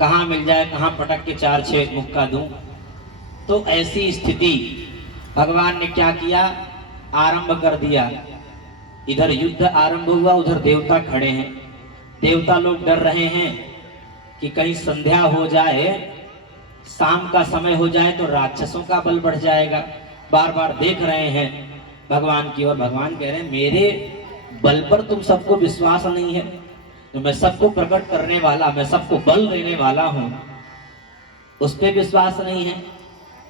कहाँ मिल जाए, कहाँ पटक के 4-6 मुक्का दूं। तो ऐसी स्थिति भगवान ने क्या किया, आरंभ कर दिया। इधर युद्ध आरंभ हुआ, उधर देवता खड़े हैं। देवता लोग डर रहे हैं कि कहीं संध्या हो जाए, शाम का समय हो जाए तो राक्षसों का बल बढ़ जाएगा। बार बार देख रहे हैं भगवान की ओर। भगवान कह रहे हैं मेरे बल पर तुम सबको विश्वास नहीं है, तो मैं सबको प्रकट करने वाला, मैं सबको बल देने वाला हूं, उस पर विश्वास नहीं है।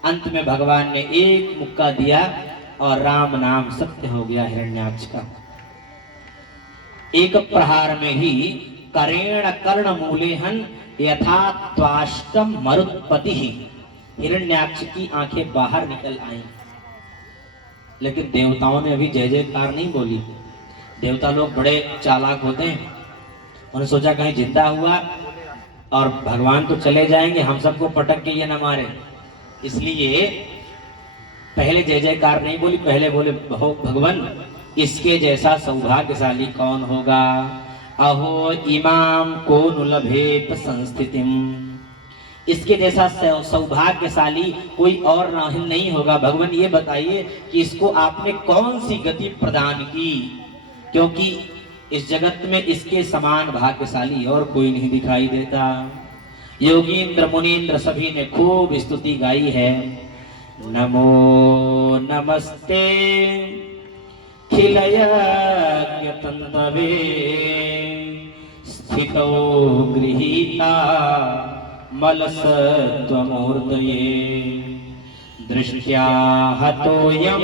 अंत में भगवान ने एक मुक्का दिया और राम नाम सत्य हो गया हिरण्याक्ष का। एक प्रहार में ही करेण कर्ण मूलेहन यथा त्वाष्टम मरुत्पति ही, हिरण्याक्ष की आंखें बाहर निकल आईं। लेकिन देवताओं ने अभी जय जयकार नहीं बोली। देवता लोग बड़े चालाक होते हैं, उन्होंने सोचा कहीं जिंदा हुआ और भगवान तो चले जाएंगे, हम सबको पटक के ये न मारे, इसलिए पहले जय जयकार नहीं बोली। पहले बोले भगवान इसके जैसा सौभाग्यशाली कौन होगा, अहो इमाम को नुलभेत संस्थितिम, इसके जैसा सौभाग्यशाली कोई और नहीं होगा। भगवान ये बताइए कि इसको आपने कौन सी गति प्रदान की, क्योंकि इस जगत में इसके समान भाग्यशाली और कोई नहीं दिखाई देता। योगींद्र मुनींद्र सभी ने खूब स्तुति गाई है। नमो नमस्ते खिलयज्ञतन्तवे स्थितो गृहीता मलसत्वमूर्तये दृष्ट्या हतोऽयं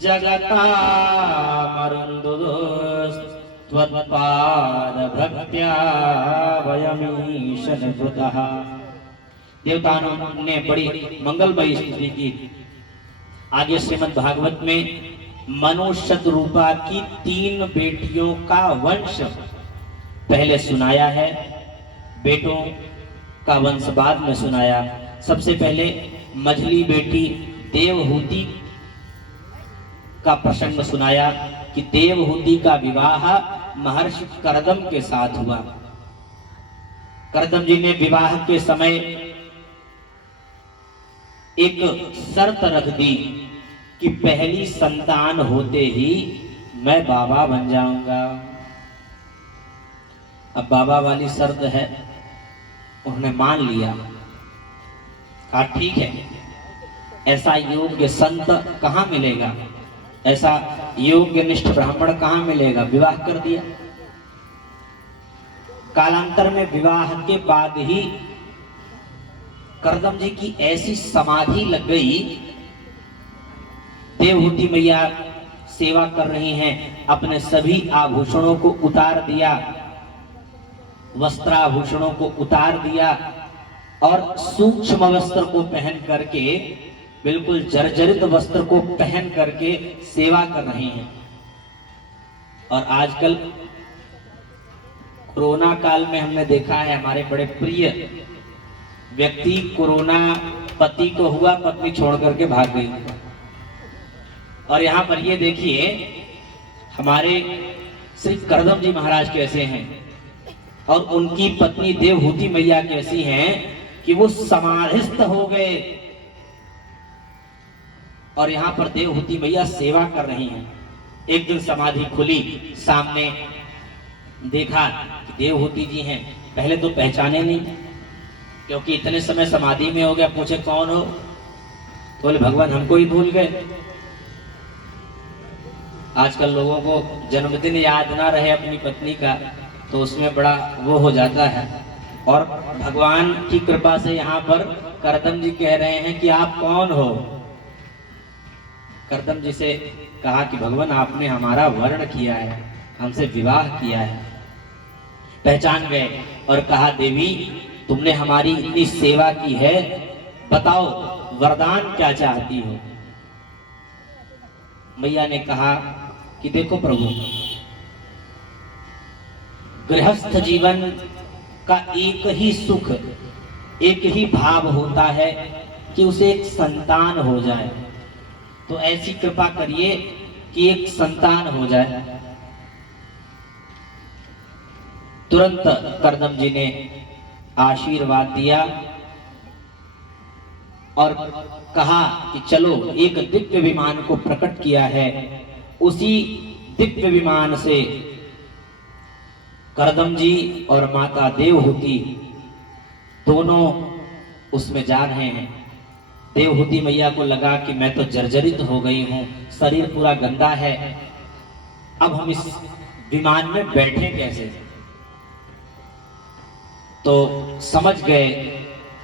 जगतामरुन्धुस्त्वत्पादभक्त्या वयमीशनभृतः। देवताओं ने बड़ी मंगलमयी स्तुति की। आगे श्रीमद् भागवत में मनुष्य रूपा की 3 बेटियों का वंश पहले सुनाया है, बेटों का वंश बाद में सुनाया। सबसे पहले मझली बेटी देवहूति का प्रसंग सुनाया कि देवहूति का विवाह महर्षि करदम के साथ हुआ। करदम जी ने विवाह के समय एक शर्त रख दी कि पहली संतान होते ही मैं बाबा बन जाऊंगा। अब बाबा वाली शर्त है, उन्होंने मान लिया, कहा ठीक है, ऐसा योग्य संत कहाँ मिलेगा, ऐसा योग्य निष्ठ ब्राह्मण कहाँ मिलेगा। विवाह कर दिया। कालांतर में विवाह के बाद ही करदम जी की ऐसी समाधि लग गई, देवहूति मैया सेवा कर रही हैं, अपने सभी आभूषणों को उतार दिया, वस्त्राभूषणों को उतार दिया और सूक्ष्म वस्त्र को पहन करके, बिल्कुल जर्जरित वस्त्र को पहन करके सेवा कर रही हैं। और आजकल कोरोना काल में हमने देखा है, हमारे बड़े प्रिय व्यक्ति कोरोना पति को हुआ, पत्नी छोड़ करके भाग गई। और यहाँ पर ये देखिए हमारे श्री करदम जी महाराज कैसे हैं और उनकी पत्नी देवहूति मैया कैसी हैं कि वो समाधिस्थ हो गए। और यहाँ पर देवहूति मैया सेवा कर रही हैं। एक दिन समाधि खुली, सामने देखा कि देवहूति जी हैं। पहले तो पहचाने नहीं, क्योंकि इतने समय समाधि में हो गया। पूछे कौन हो, तो बोले भगवान हमको ही भूल गए। आजकल लोगों को जन्मदिन याद ना रहे अपनी पत्नी का, तो उसमें बड़ा वो हो जाता है। और भगवान की कृपा से यहाँ पर करदम जी कह रहे हैं कि आप कौन हो। करदम जी से कहा कि भगवान आपने हमारा वर्ण किया है, हमसे विवाह किया है। पहचान गए और कहा देवी तुमने हमारी इतनी सेवा की है, बताओ वरदान क्या चाहती हो। मैया ने कहा कि देखो प्रभु, गृहस्थ जीवन का एक ही सुख, एक ही भाव होता है कि उसे एक संतान हो जाए। तो ऐसी कृपा करिए कि एक संतान हो जाए। तुरंत करदम जी ने आशीर्वाद दिया और कहा कि चलो एक दिव्य विमान को प्रकट किया है, उसी दिव्य विमान से करदम जी और माता देवहूति दोनों उसमें जा रहे हैं। देवहूति मैया को लगा कि मैं तो जर्जरित हो गई हूं, शरीर पूरा गंदा है, अब हम इस विमान में बैठे कैसे। तो समझ गए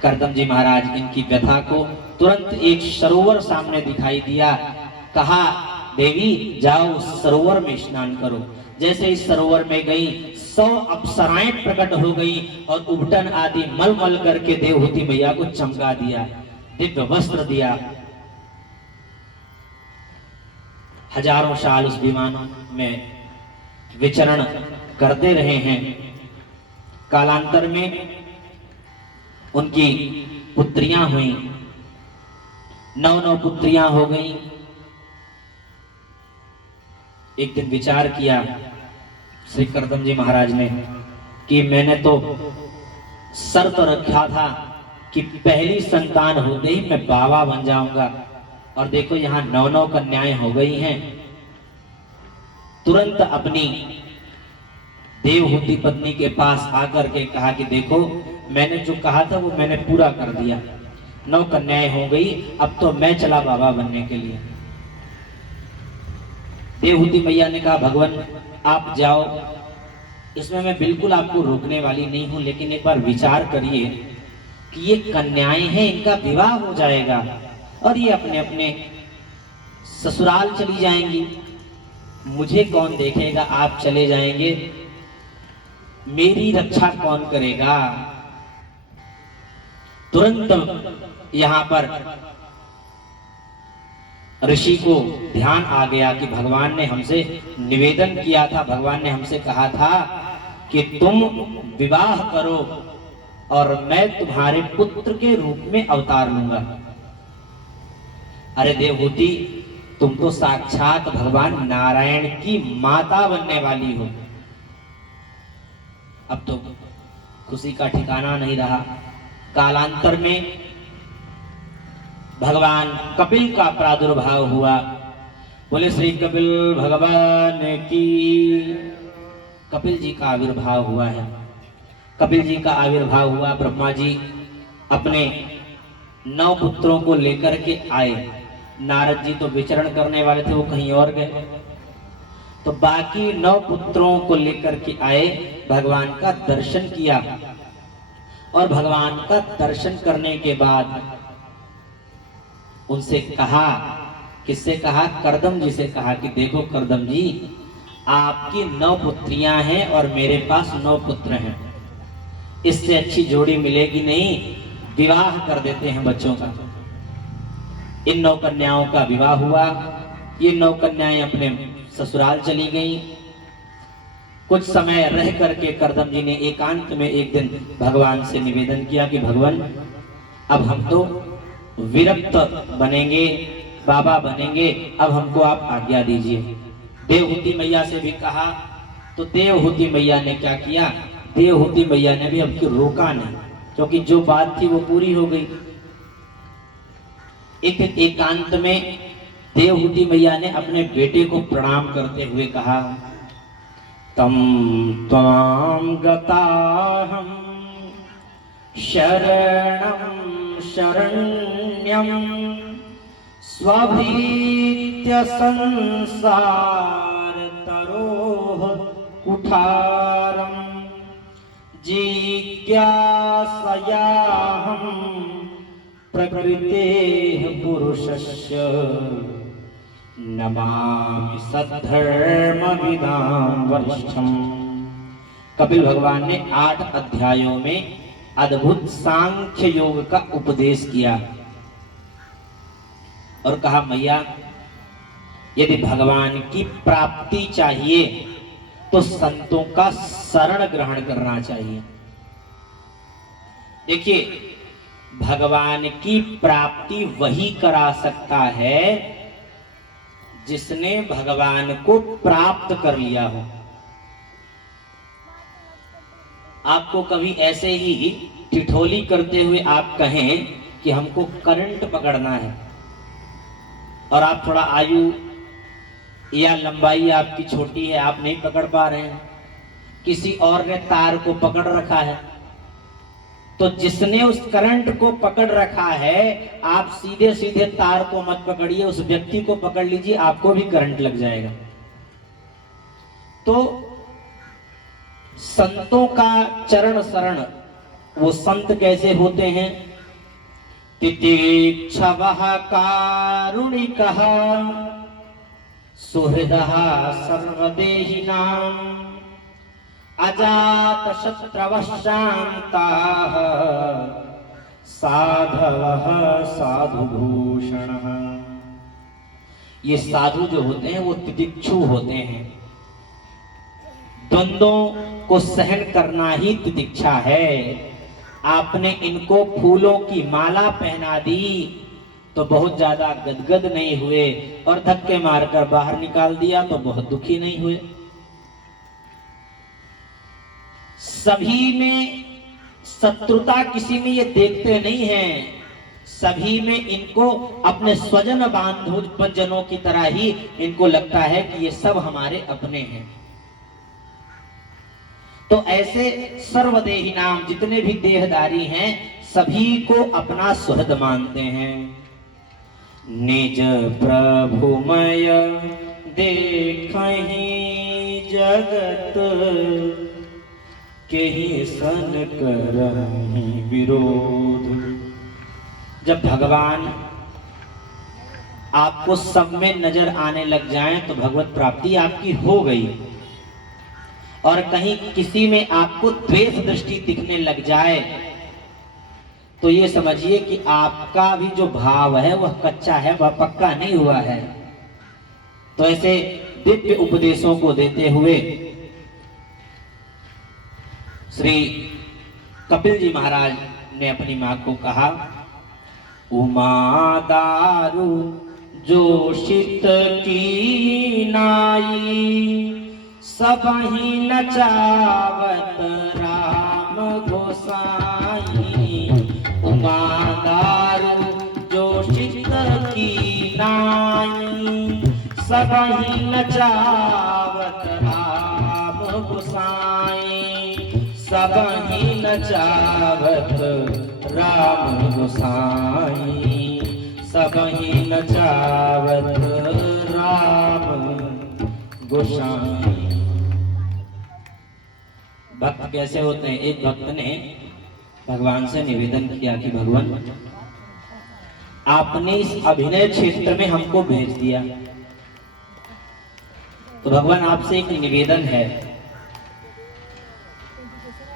करदम जी महाराज इनकी व्यथा को। तुरंत एक सरोवर सामने दिखाई दिया, कहा देवी जाओ उस सरोवर में स्नान करो। जैसे इस सरोवर में गई 100 अप्सराएं प्रकट हो गई और उबटन आदि मल मल करके देवहूति मैया को चमका दिया, दिव्य वस्त्र दिया। हजारों साल उस विमान में विचरण करते रहे हैं। कालांतर में उनकी पुत्रियां हुई, 9 पुत्रियां हो गई। एक दिन विचार किया श्री करदम जी महाराज ने कि मैंने तो शर्त रखा था कि पहली संतान होते ही मैं बाबा बन जाऊंगा, और देखो यहाँ 9 कन्याएं हो गई हैं। तुरंत अपनी देवहूति पत्नी के पास आकर के कहा कि देखो मैंने जो कहा था वो मैंने पूरा कर दिया, 9 कन्याएं हो गई, अब तो मैं चला बाबा बनने के लिए। देवहूति मैया ने कहा भगवान आप जाओ, इसमें मैं बिल्कुल आपको रोकने वाली नहीं हूं, लेकिन एक बार विचार करिए कि ये कन्याएं हैं, इनका विवाह हो जाएगा और ये अपने अपने ससुराल चली जाएंगी, मुझे कौन देखेगा, आप चले जाएंगे, मेरी रक्षा कौन करेगा। तुरंत यहां पर ऋषि को ध्यान आ गया कि भगवान ने हमसे निवेदन किया था, भगवान ने हमसे कहा था कि तुम विवाह करो और मैं तुम्हारे पुत्र के रूप में अवतार लूंगा। अरे देवहूति तुम तो साक्षात भगवान नारायण की माता बनने वाली हो। अब तो खुशी का ठिकाना नहीं रहा। कालांतर में भगवान कपिल का प्रादुर्भाव हुआ। बोले श्री कपिल भगवान की। कपिल जी का आविर्भाव हुआ है। कपिल जी का आविर्भाव हुआ, ब्रह्मा जी अपने 9 पुत्रों को लेकर के आए। नारद जी तो विचरण करने वाले थे, वो कहीं और गए, तो बाकी 9 पुत्रों को लेकर के आए, भगवान का दर्शन किया और भगवान का दर्शन करने के बाद उनसे कहा, किससे कहा, करदम जी से कहा कि देखो करदम जी आपकी 9 पुत्रियां हैं और मेरे पास 9 पुत्र हैं, इससे अच्छी जोड़ी मिलेगी नहीं, विवाह कर देते हैं बच्चों का। इन 9 कन्याओं का विवाह हुआ। ये 9 कन्याएं अपने ससुराल चली गईं। कुछ समय रह करके करदम जी ने एकांत में एक दिन भगवान से निवेदन किया कि भगवान अब हम तो विरक्त बनेंगे, बाबा बनेंगे, अब हमको आप आज्ञा दीजिए। देवहूति मैया से भी कहा, तो देवहूति मैया ने क्या किया, देवहूति मैया ने भी अब रोका नहीं, क्योंकि जो बात थी वो पूरी हो गई। एक दिन एकांत में देवहूति मैया ने अपने बेटे को प्रणाम करते हुए कहा, तम त्वां गताहं शरणं शरण्यं स्वभीत्य संसार तरोः कुठारं जिज्ञासयाहं प्रकृतेः पुरुषस्य नमामि सद्धर्मविदां वरिष्ठम्। कपिल भगवान ने 8 अध्यायों में अद्भुत सांख्य योग का उपदेश किया और कहा मैया यदि भगवान की प्राप्ति चाहिए तो संतों का शरण ग्रहण करना चाहिए। देखिए भगवान की प्राप्ति वही करा सकता है जिसने भगवान को प्राप्त कर लिया हो। आपको कभी ऐसे ही ठिठोली करते हुए आप कहें कि हमको करंट पकड़ना है और आप थोड़ा आयु या लंबाई आपकी छोटी है, आप नहीं पकड़ पा रहे हैं, किसी और ने तार को पकड़ रखा है, तो जिसने उस करंट को पकड़ रखा है आप सीधे सीधे तार को मत पकड़िए, उस व्यक्ति को पकड़ लीजिए, आपको भी करंट लग जाएगा। तो संतों का चरण शरण, वो संत कैसे होते हैं? तितिक्षवः कारुणिकः सुहृदः सर्वदेहिनां अजातशत्रवः शान्ताः साधवः साधुभूषणः। ये साधु जो होते हैं वो तितिक्षु होते हैं, द्वंद्वों को सहन करना ही तितिक्षा है। आपने इनको फूलों की माला पहना दी तो बहुत ज्यादा गदगद नहीं हुए, और धक्के मारकर बाहर निकाल दिया तो बहुत दुखी नहीं हुए। सभी में शत्रुता किसी में ये देखते नहीं हैं, सभी में इनको अपने स्वजन बांधवजनों की तरह ही इनको लगता है कि ये सब हमारे अपने हैं। तो ऐसे सर्वदेही नाम, जितने भी देहधारी हैं सभी को अपना सुहृद मानते हैं। निज प्रभुमय देखहि जगत केहि सन करहि विरोध। जब भगवान आपको सब में नजर आने लग जाएं तो भगवत प्राप्ति आपकी हो गई, और कहीं किसी में आपको द्वेष दृष्टि दिखने लग जाए तो ये समझिए कि आपका भी जो भाव है वह कच्चा है, वह पक्का नहीं हुआ है। तो ऐसे दिव्य उपदेशों को देते हुए श्री कपिल जी महाराज ने अपनी मां को कहा, उमा दारू जोशित की नाई सबहि नचावत राम गोसाई। उमा दारू जोशित की नाई सबहि नचावत राम गोसाई। सबहि नचावत राम गोसाई। सबहि नचावत राम गोसाई। भक्त कैसे होते हैं? एक भक्त ने भगवान से निवेदन किया कि भगवान आपने इस अभिनय क्षेत्र में हमको भेज दिया, तो भगवान आपसे एक निवेदन है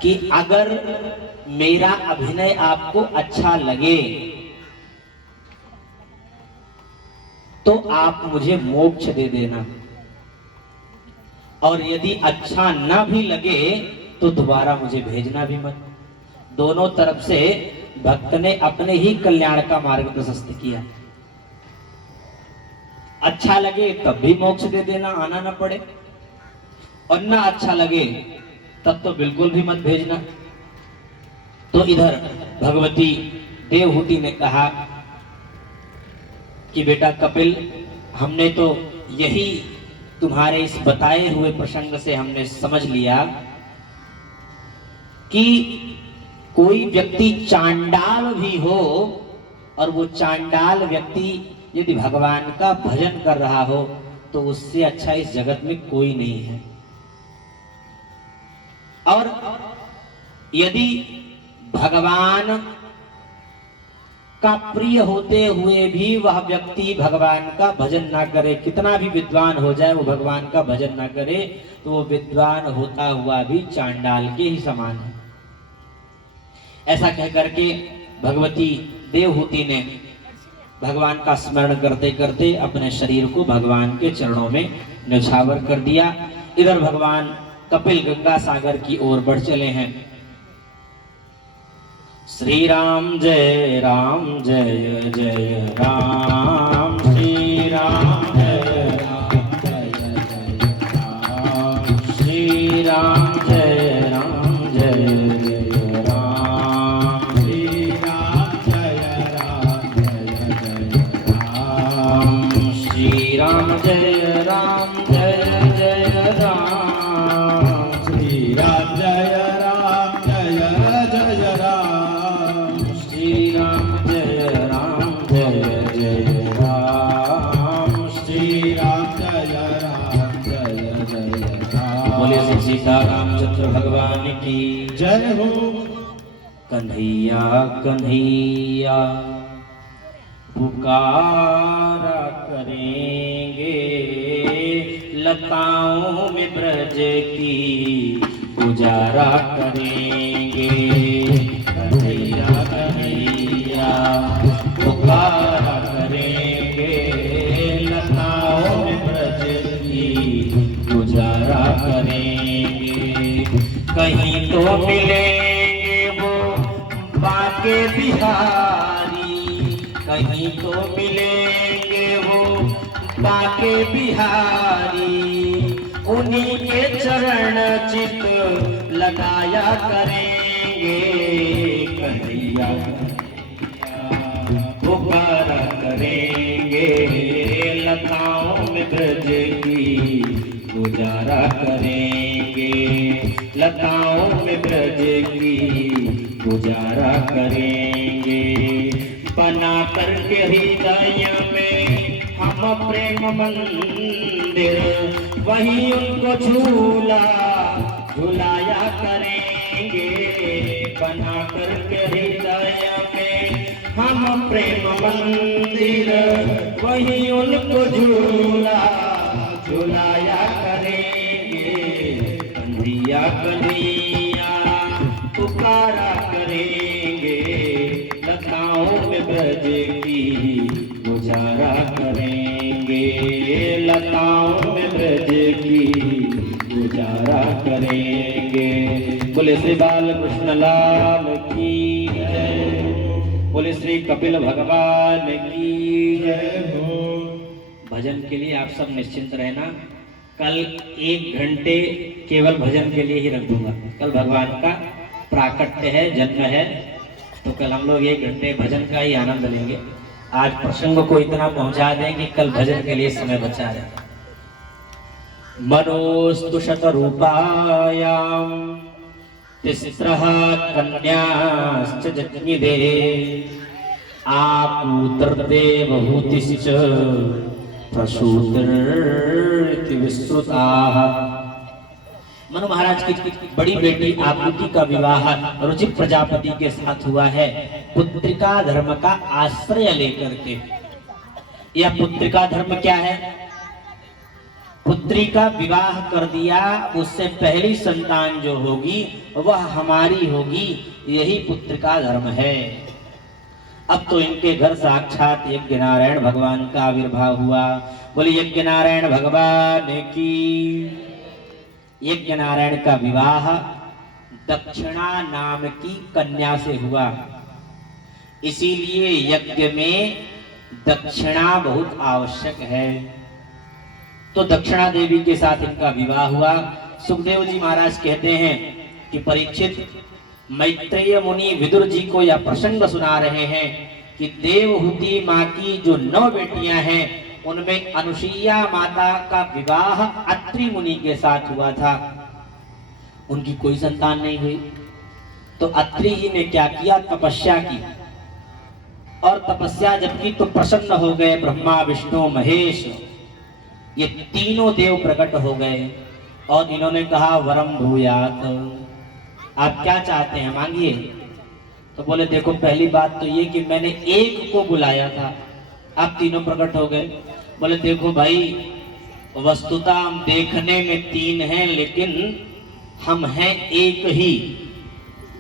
कि अगर मेरा अभिनय आपको अच्छा लगे तो आप मुझे मोक्ष दे देना, और यदि अच्छा ना भी लगे तो दोबारा मुझे भेजना भी मत। दोनों तरफ से भक्त ने अपने ही कल्याण का मार्ग प्रशस्त किया। अच्छा लगे तब भी मोक्ष दे देना, आना ना पड़े, और ना अच्छा लगे तब तो बिल्कुल भी मत भेजना। तो इधर भगवती देवहूति ने कहा कि बेटा कपिल, हमने तो यही तुम्हारे इस बताए हुए प्रसंग से हमने समझ लिया कि कोई व्यक्ति चांडाल भी हो और वो चांडाल व्यक्ति यदि भगवान का भजन कर रहा हो तो उससे अच्छा इस जगत में कोई नहीं है। और यदि भगवान का प्रिय होते हुए भी वह व्यक्ति भगवान का भजन ना करे, कितना भी विद्वान हो जाए वो भगवान का भजन ना करे, तो वो विद्वान होता हुआ भी चांडाल के ही समान है। ऐसा कह करके भगवती देवहूति ने भगवान का स्मरण करते करते अपने शरीर को भगवान के चरणों में न्यौछावर कर दिया। इधर भगवान कपिल गंगा सागर की ओर बढ़ चले हैं। श्री राम जय जय राम, श्री राम जय जय राम, श्री राम जय राम। की जय हो। कन्हैया कन्हैया पुकारा करेंगे, लताओं में ब्रज की गुजारा करेंगे। कन्हैया कन्हैया पुकारा करेंगे, लताओं में ब्रज की गुजारा करेंगे। कहीं तो मिलेंगे वो बाके बिहारी, कहीं तो मिलेंगे वो बाके बिहारी, उन्हीं के चरण चित लगाया करेंगे। कन्हैया पुकारा करेंगे, लताओं में ब्रज की गुजारा करेंगे, लताओं में ब्रज की गुजारा करेंगे। बना करके हृदय में हम प्रेम मंदिर, वहीं उनको झूला झुलाया करेंगे। बना करके हृदय में हम प्रेम मंदिर, वहीं उनको झूला झुलाया करेंगे। कन्हैया कन्हैया पुकारा करेंगे, लताओं में ब्रज की गुजारा करेंगे, लताओं में ब्रज की गुजारा करेंगे। बोले श्री बाल कृष्ण लाल की जय, बोले श्री कपिल भगवान की जय हो। भजन के लिए आप सब निश्चिंत रहना, कल 1 घंटे केवल भजन के लिए ही रख दूंगा। कल भगवान का प्राकट्य है, जन्म है, तो कल हम लोग 1 घंटे भजन का ही आनंद लेंगे। आज प्रसंग को इतना पहुंचा दें कि कल भजन के लिए समय बचा रहे। मनोस्तु शतरूपायां तिस्रः कन्याश्च जज्ञिदे, आपूत्रदेवहूतिश्च प्रसूतिर्ति विस्तृताः। मनु महाराज की बड़ी बेटी आपूति का विवाह रुचि प्रजापति के साथ हुआ है, पुत्रिका धर्म का आश्रय लेकर के। यह पुत्रिका धर्म क्या है? पुत्री का विवाह कर दिया, उससे पहली संतान जो होगी वह हमारी होगी, यही पुत्रिका धर्म है। अब तो इनके घर साक्षात यज्ञ नारायण भगवान का आविर्भाव हुआ। बोले यज्ञ नारायण भगवान की। यज्ञ नारायण का विवाह दक्षिणा नाम की कन्या से हुआ, इसीलिए यज्ञ में दक्षिणा बहुत आवश्यक है। तो दक्षिणा देवी के साथ इनका विवाह हुआ। सुखदेव जी महाराज कहते हैं कि परीक्षित, मैत्रेय मुनि विदुर जी को यह प्रसंग सुना रहे हैं कि देवहूति माँ की जो 9 बेटियां हैं, उनमें अनुसुईया माता का विवाह अत्रि मुनि के साथ हुआ था। उनकी कोई संतान नहीं हुई, तो अत्रि जी ने क्या किया? तपस्या की। और तपस्या जब की तो प्रसन्न हो गए ब्रह्मा विष्णु महेश, ये तीनों देव प्रकट हो गए और इन्होंने कहा वरम भूयात, आप क्या चाहते हैं मांगिए। तो बोले देखो पहली बात तो ये कि मैंने एक को बुलाया था, आप तीनों प्रकट हो गए। बोले देखो भाई, वस्तुतः हम देखने में 3 हैं लेकिन हम हैं एक ही,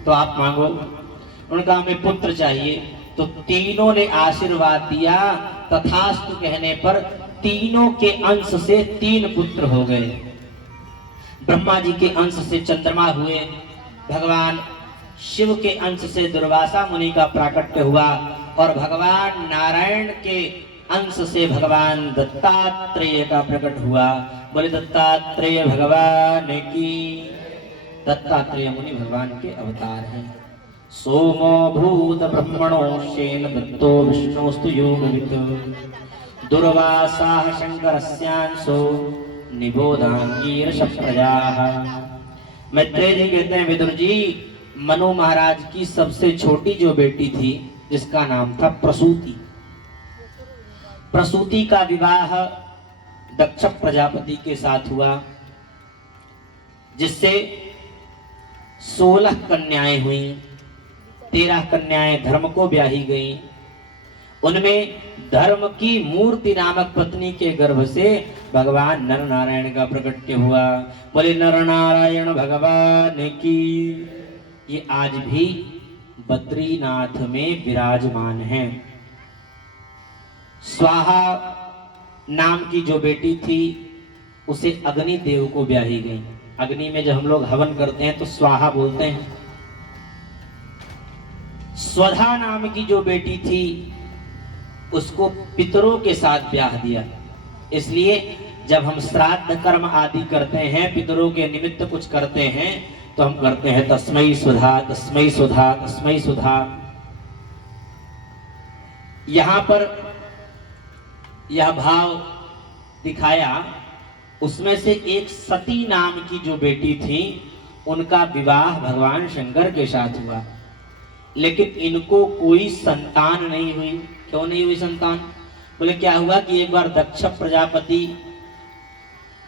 तो आप मांगो। उन्होंने कहा हमें पुत्र चाहिए, तो तीनों ने आशीर्वाद दिया। तथास्तु कहने पर तीनों के अंश से 3 पुत्र हो गए। ब्रह्मा जी के अंश से चंद्रमा हुए, भगवान शिव के अंश से दुर्वासा मुनि का प्राकट्य हुआ, और भगवान नारायण के अंश से भगवान दत्तात्रेय का प्रकट हुआ। बोले दत्तात्रेय भगवान की। दत्तात्रेय मुनि भगवान के अवतार हैं। सोमो भूत ब्रह्मणो शेन दत्तो विष्णुस्तु योगवित्, दुर्वासा शंकरस्यांशो निबोधांगीरश प्रजाः। मैत्रेय जी कहते हैं विदुर जी, मनु महाराज की सबसे छोटी जो बेटी थी जिसका नाम था प्रसूति, प्रसूति का विवाह दक्ष प्रजापति के साथ हुआ, जिससे 16 कन्याएं हुई। 13 कन्याएं धर्म को ब्याही गई। उनमें धर्म की मूर्ति नामक पत्नी के गर्भ से भगवान नर नारायण का प्रकट्य हुआ। बोले नर नारायण भगवान की। ये आज भी बद्रीनाथ में विराजमान है। स्वाहा नाम की जो बेटी थी उसे अग्नि देव को ब्याही गई। अग्नि में जब हम लोग हवन करते हैं तो स्वाहा बोलते हैं। स्वधा नाम की जो बेटी थी उसको पितरों के साथ ब्याह दिया। इसलिए जब हम श्राद्ध कर्म आदि करते हैं, पितरों के निमित्त कुछ करते हैं, तो हम करते हैं तस्मै सुधा तस्मै सुधा तस्मै सुधा। यहां पर यह भाव दिखाया। उसमें से एक सती नाम की जो बेटी थी उनका विवाह भगवान शंकर के साथ हुआ, लेकिन इनको कोई संतान नहीं हुई। क्यों नहीं हुई संतान? बोले क्या हुआ कि एक बार दक्ष प्रजापति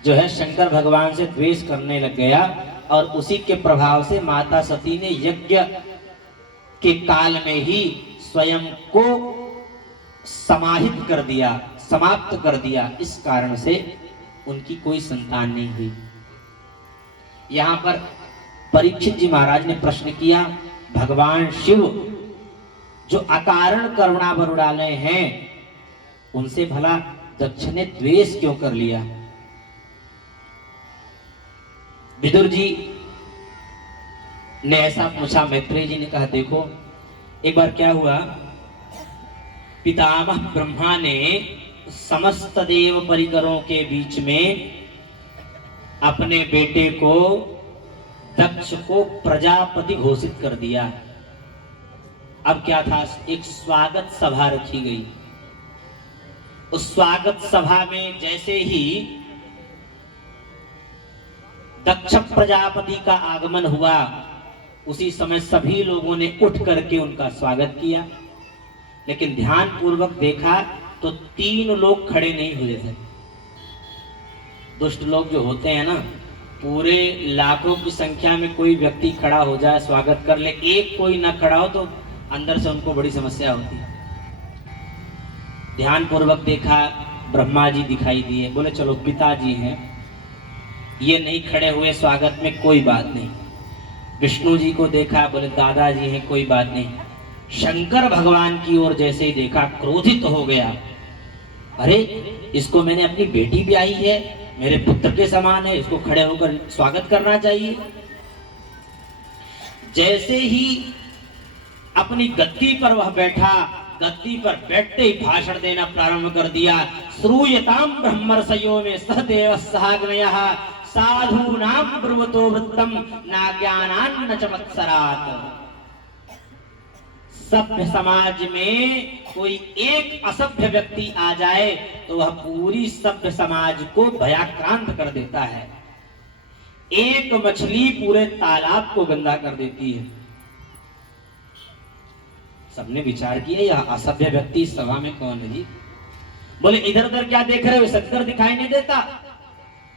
जो है शंकर भगवान से द्वेष करने लग गया, और उसी के प्रभाव से माता सती ने यज्ञ के काल में ही स्वयं को समाहित कर दिया, समाप्त कर दिया। इस कारण से उनकी कोई संतान नहीं हुई। यहां पर परीक्षित जी महाराज ने प्रश्न किया, भगवान शिव जो अकारण करुणा वर उड़ाले हैं, उनसे भला दक्ष ने द्वेष क्यों कर लिया? विदुर जी ने ऐसा पूछा। मैत्रेय जी ने कहा, देखो एक बार क्या हुआ, पितामह ब्रह्मा ने समस्त देव परिकरों के बीच में अपने बेटे को दक्ष को प्रजापति घोषित कर दिया। अब क्या था, एक स्वागत सभा रखी गई। उस स्वागत सभा में जैसे ही दक्ष प्रजापति का आगमन हुआ, उसी समय सभी लोगों ने उठ करके उनका स्वागत किया। लेकिन ध्यान पूर्वक देखा तो 3 लोग खड़े नहीं हुए थे। दुष्ट लोग जो होते हैं ना, पूरे लाखों की संख्या में कोई व्यक्ति खड़ा हो जाए, स्वागत कर ले, एक कोई ना खड़ा हो तो अंदर से उनको बड़ी समस्या होती है। ध्यान पूर्वक देखा, ब्रह्मा जी दिखाई दिए। बोले चलो पिताजी हैं, ये नहीं खड़े हुए स्वागत में, कोई बात नहीं। विष्णु जी को देखा, बोले दादाजी हैं, कोई बात नहीं। शंकर भगवान की ओर जैसे ही देखा, क्रोधित हो गया। अरे इसको मैंने अपनी बेटी ब्याही है, मेरे पुत्र के समान है, इसको खड़े होकर स्वागत करना चाहिए। जैसे ही अपनी गद्दी पर वह बैठा, गद्दी पर बैठते ही भाषण देना प्रारंभ कर दिया। श्रूयताम ब्रह्मर्षयो में सहदेव सहाग्नयः साधूनां ब्रुवतो वृत्तम नाज्ञानान्न च मत्सरात्। सभ्य समाज में कोई एक असभ्य व्यक्ति आ जाए तो वह पूरी सभ्य समाज को भयाक्रांत कर देता है। एक मछली पूरे तालाब को गंदा कर देती है। सबने विचार किया, यह असभ्य व्यक्ति इस सभा में कौन है जी? बोले इधर उधर क्या देख रहे हो, सत्तर दिखाई नहीं देता?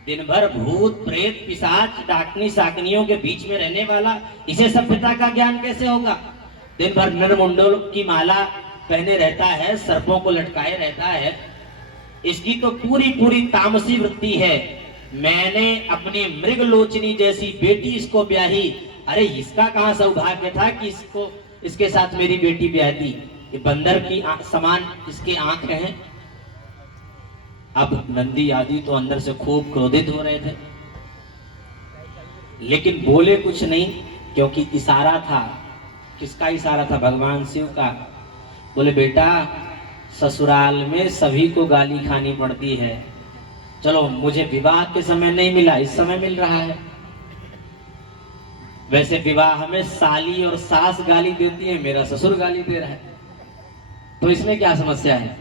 दिन भर भूत प्रेत पिशाच डाकनी साकनियों के बीच में रहने वाला, इसे सभ्यता का ज्ञान कैसे होगा? दिन भर नरमुंडों की माला पहने रहता है, सर्पों को लटकाए रहता है, इसकी तो पूरी पूरी तामसी वृत्ति है। मैंने अपनी मृगलोचनी जैसी बेटी इसको ब्याही, अरे इसका कहां सौभाग्य था कि इसको इसके साथ मेरी बेटी ब्याही। ये बंदर की समान इसके आंख हैं। अब नंदी आदि तो अंदर से खूब क्रोधित हो रहे थे, लेकिन बोले कुछ नहीं, क्योंकि इशारा था। किसका इशारा था? भगवान शिव का। बोले बेटा, ससुराल में सभी को गाली खानी पड़ती है, चलो मुझे विवाह के समय नहीं मिला, इस समय मिल रहा है। वैसे विवाह में साली और सास गाली देती है, मेरा ससुर गाली दे रहा है, तो इसमें क्या समस्या है?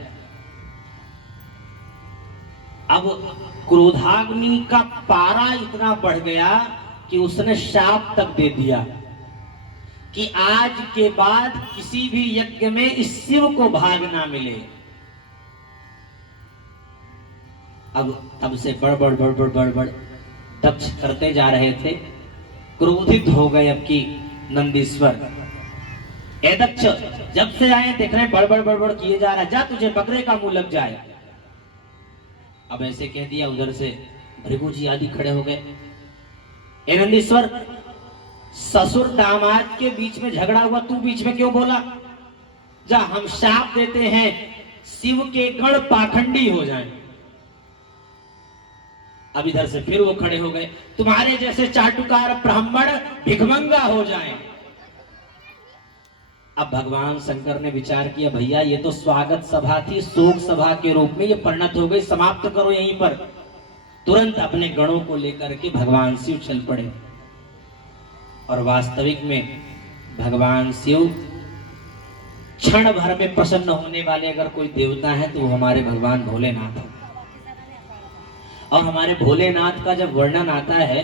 अब क्रोधाग्नि का पारा इतना बढ़ गया कि उसने शाप तक दे दिया कि आज के बाद किसी भी यज्ञ में इस शिव को भाग ना मिले। अब तब से बड़बड़ बड़बड़ बड़बड़ दक्ष करते जा रहे थे। क्रोधित हो गए। अब की नंदीश्वर, ए दक्ष, जब से आए देख रहे बड़बड़ बड़बड़ किए जा रहा है, जा तुझे बकरे का मुंह लग जाए। अब ऐसे कह दिया, उधर से भृगु जी आदि खड़े हो गए। ए नंदीश्वर, ससुर दामाद के बीच में झगड़ा हुआ, तू बीच में क्यों बोला? जा, हम शाप देते हैं शिव के गण पाखंडी हो जाएं। अब इधर से फिर वो खड़े हो गए, तुम्हारे जैसे चाटुकार ब्राह्मण भिखमंगा हो जाएं। अब भगवान शंकर ने विचार किया, भैया ये तो स्वागत सभा थी, शोक सभा के रूप में ये परिणत हो गई, समाप्त करो यहीं पर। तुरंत अपने गणों को लेकर के भगवान शिव चल पड़े। और वास्तविक में भगवान शिव क्षण भर में प्रसन्न होने वाले अगर कोई देवता है तो वो हमारे भगवान भोलेनाथ है। और हमारे भोलेनाथ का जब वर्णन आता है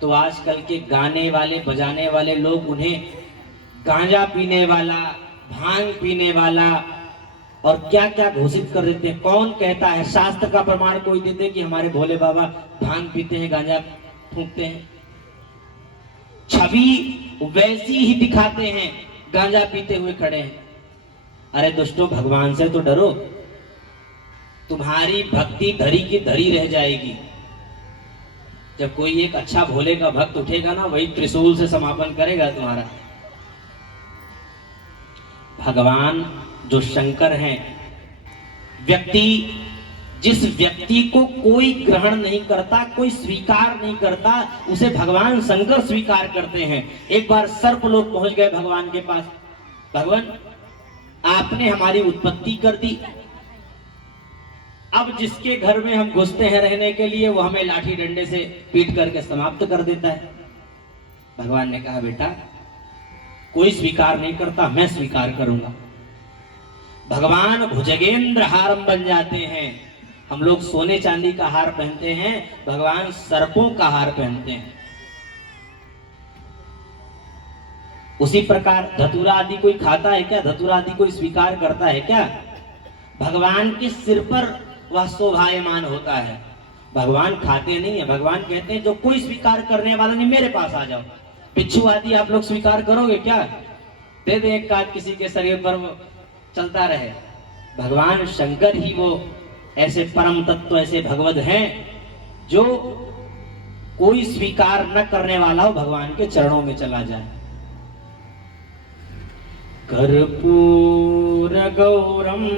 तो आजकल के गाने वाले बजाने वाले लोग उन्हें गांजा पीने वाला, भांग पीने वाला और क्या क्या घोषित कर देते हैं। कौन कहता है? शास्त्र का प्रमाण कोई देते कि हमारे भोले बाबा भांग पीते हैं, गांजा फूंकते हैं। छवि वैसी ही दिखाते हैं, गांजा पीते हुए खड़े हैं। अरे दुष्टों, भगवान से तो डरो, तुम्हारी भक्ति धरी की धरी रह जाएगी। जब कोई एक अच्छा भोले का भक्त उठेगा ना, वही त्रिशूल से समापन करेगा तुम्हारा। भगवान जो शंकर हैं, जिस व्यक्ति को कोई ग्रहण नहीं करता, कोई स्वीकार नहीं करता, उसे भगवान शंकर स्वीकार करते हैं। एक बार सर्प लोग पहुंच गए भगवान के पास, भगवान आपने हमारी उत्पत्ति कर दी, अब जिसके घर में हम घुसते हैं रहने के लिए वो हमें लाठी डंडे से पीट करके समाप्त कर देता है। भगवान ने कहा, बेटा कोई स्वीकार नहीं करता, मैं स्वीकार करूंगा। भगवान भुजगेंद्र हारम बन जाते हैं। हम लोग सोने चांदी का हार पहनते हैं, भगवान सर्पों का हार पहनते हैं। उसी प्रकार धतूरा आदि कोई खाता है क्या? धतूरा आदि कोई स्वीकार करता है क्या? भगवान के सिर पर वह शोभायमान होता है। भगवान खाते नहीं है। भगवान कहते हैं जो कोई स्वीकार करने वाला नहीं, मेरे पास आ जाओ। बिच्छू आदि आप लोग स्वीकार करोगे क्या? दे दे एक काट किसी के शरीर पर, वो चलता रहे। भगवान शंकर ही वो ऐसे परम तत्व, ऐसे भगवत हैं जो कोई स्वीकार न करने वाला हो भगवान के चरणों में चला जाए। कर्पूर गौरम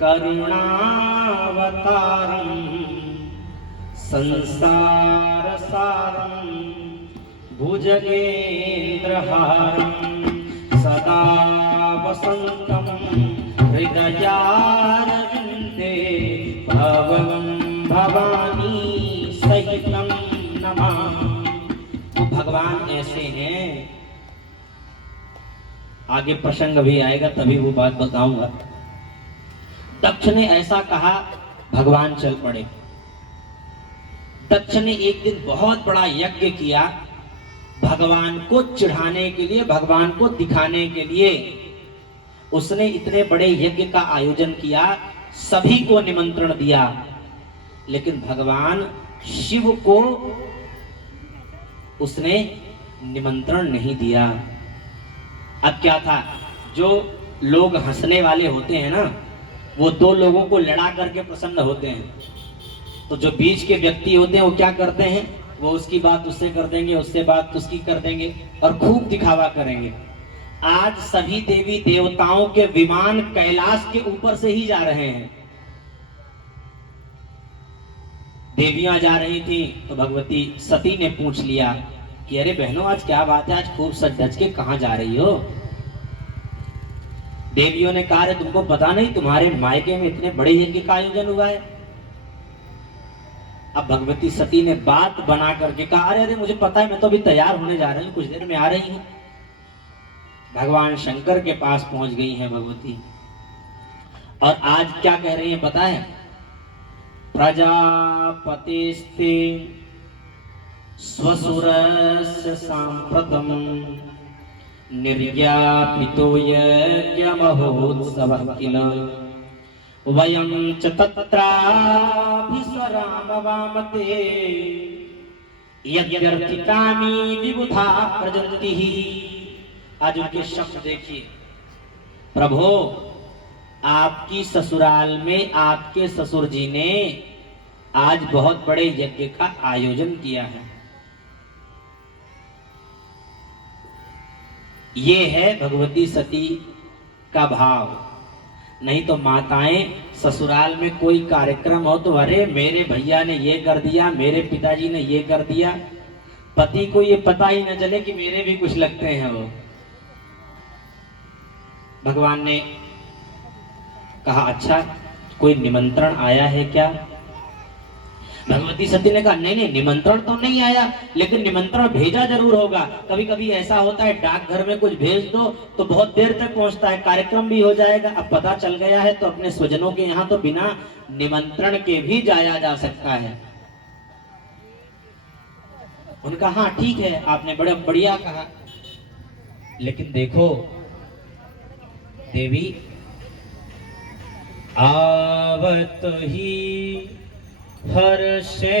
करुणावतारम संसार सारम भुजगेंद्रहारम सदा वसंतम हृदयारविंदे भवं भवानी सहितं नमामि। तो भगवान ऐसे हैं। आगे प्रसंग भी आएगा तभी वो बात बताऊंगा। दक्ष ने ऐसा कहा, भगवान चल पड़े। दक्ष ने एक दिन बहुत बड़ा यज्ञ किया भगवान को चिढ़ाने के लिए, भगवान को दिखाने के लिए। उसने इतने बड़े यज्ञ का आयोजन किया, सभी को निमंत्रण दिया, लेकिन भगवान शिव को उसने निमंत्रण नहीं दिया। अब क्या था, जो लोग हंसने वाले होते हैं ना, वो दो लोगों को लड़ा करके प्रसन्न होते हैं। तो जो बीच के व्यक्ति होते हैं वो क्या करते हैं, वो उसकी बात उससे कर देंगे, उससे बात उसकी कर देंगे और खूब दिखावा करेंगे। आज सभी देवी देवताओं के विमान कैलाश के ऊपर से ही जा रहे हैं। देवियां जा रही थी तो भगवती सती ने पूछ लिया कि अरे बहनों, आज क्या बात है, आज खूब सज धज के कहां जा रही हो? देवियों ने कहा, तुमको पता नहीं तुम्हारे मायके में इतने बड़े यज्ञ का आयोजन हुआ है। अब भगवती सती ने बात बना करके कहा, अरे अरे मुझे पता है, मैं तो अभी तैयार होने जा रही हूँ, कुछ देर में आ रही हूँ। भगवान शंकर के पास पहुंच गई हैं भगवती, और आज क्या कह रही हैं पता है? प्रजापतिस्ते स्वसुरस्य सांप्रतम निर्ज्ञापितो यज्ञमहोत्सवः किल वयं च तत्राभिसरामवामते यद्यर्थिकामी विबुधा प्रजनति ही। आज उनके शब्द देखिए, प्रभु आपकी ससुराल में आपके ससुर जी ने आज बहुत बड़े यज्ञ का आयोजन किया है। ये है भगवती सती का भाव। नहीं तो माताएं ससुराल में कोई कार्यक्रम हो तो अरे मेरे भैया ने ये कर दिया, मेरे पिताजी ने ये कर दिया, पति को ये पता ही न चले कि मेरे भी कुछ लगते हैं वो। भगवान ने कहा अच्छा कोई निमंत्रण आया है क्या? भगवती सती ने कहा नहीं नहीं, निमंत्रण तो नहीं आया, लेकिन निमंत्रण भेजा जरूर होगा। कभी कभी ऐसा होता है डाकघर में कुछ भेज दो तो बहुत देर तक पहुंचता है, कार्यक्रम भी हो जाएगा। अब पता चल गया है तो अपने स्वजनों के यहाँ तो बिना निमंत्रण के भी जाया जा सकता है। उनका हाँ ठीक है, आपने बड़ा बढ़िया कहा, लेकिन देखो देवी आवत ही हर्षे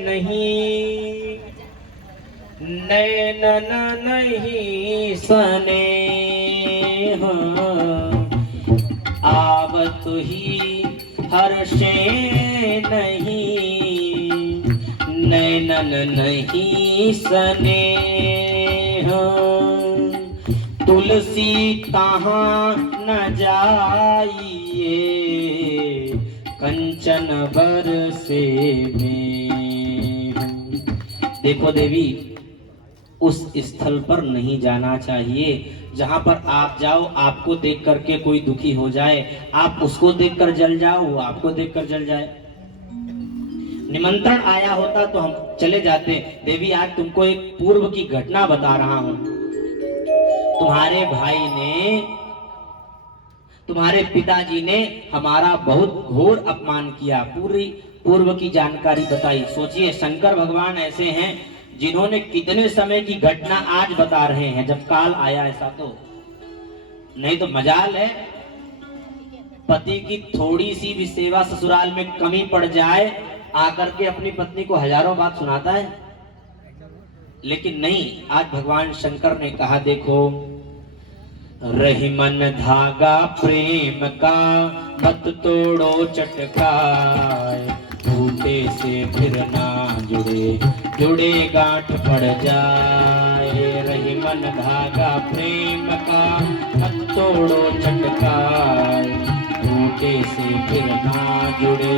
नहीं, नैनन नहीं स्नेह, आवत ही हर्षे नहीं, नैनन नहीं स्नेह, तुलसी तहाँ न जाइए, कंचन बरसे में। देखो देवी, उस स्थल पर नहीं जाना चाहिए जहां पर आप जाओ आपको देख करके कोई दुखी हो जाए, आप उसको देखकर जल जाओ, वो आपको देखकर जल जाए। निमंत्रण आया होता तो हम चले जाते। देवी आज तुमको एक पूर्व की घटना बता रहा हूं। तुम्हारे भाई ने, तुम्हारे पिताजी ने हमारा बहुत घोर अपमान किया। पूरी पूर्व की जानकारी बताई। सोचिए शंकर भगवान ऐसे हैं जिन्होंने कितने समय की घटना आज बता रहे हैं, जब काल आया ऐसा तो नहीं। तो मजाल है पति की थोड़ी सी भी सेवा ससुराल में कमी पड़ जाए, आकर के अपनी पत्नी को हजारों बात सुनाता है। लेकिन नहीं, आज भगवान शंकर ने कहा देखो, रहीमन धागा प्रेम का मत तोड़ो चटकाए, टूटे से फिर ना जुड़े, जुड़े गांठ पड़ जाए। रहीमन धागा प्रेम का मत तोड़ो चटकाए, टूटे से फिर ना जुड़े,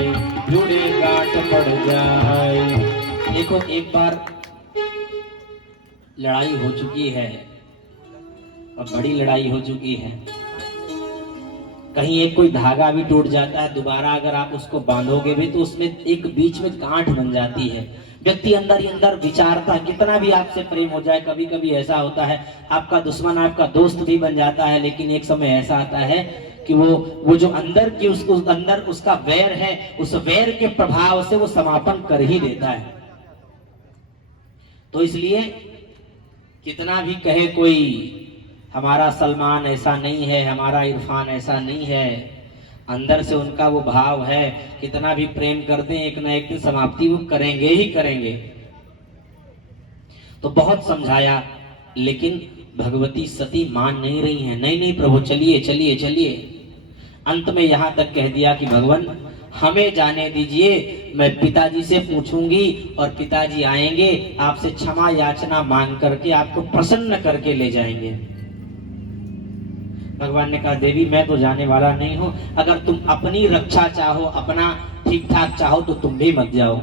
जुड़े गांठ पड़ जाए। देखो एक बार लड़ाई हो चुकी है और बड़ी लड़ाई हो चुकी है, कहीं एक कोई धागा भी टूट जाता है, दोबारा अगर आप उसको बांधोगे भी तो उसमें एक बीच में गांठ बन जाती है। व्यक्ति अंदर ही अंदर विचारता है, कितना भी आपसे प्रेम हो जाए, कभी कभी ऐसा होता है आपका दुश्मन आपका दोस्त भी बन जाता है, लेकिन एक समय ऐसा आता है कि वो जो अंदर की उस अंदर उसका वैर है, उस वैर के प्रभाव से वो समापन कर ही देता है। तो इसलिए कितना भी कहे कोई हमारा सलमान ऐसा नहीं है, हमारा इरफान ऐसा नहीं है, अंदर से उनका वो भाव है, कितना भी प्रेम कर दें एक न एक दिन समाप्ति वो करेंगे ही करेंगे। तो बहुत समझाया, लेकिन भगवती सती मान नहीं रही हैं। नहीं नहीं प्रभु चलिए चलिए चलिए। अंत में यहां तक कह दिया कि भगवान हमें जाने दीजिए, मैं पिताजी से पूछूंगी और पिताजी आएंगे, आपसे क्षमा याचना मांग करके आपको प्रसन्न करके ले जाएंगे। भगवान ने कहा देवी मैं तो जाने वाला नहीं हूं, अगर तुम अपनी रक्षा चाहो, अपना ठीक ठाक चाहो तो तुम भी मत जाओ।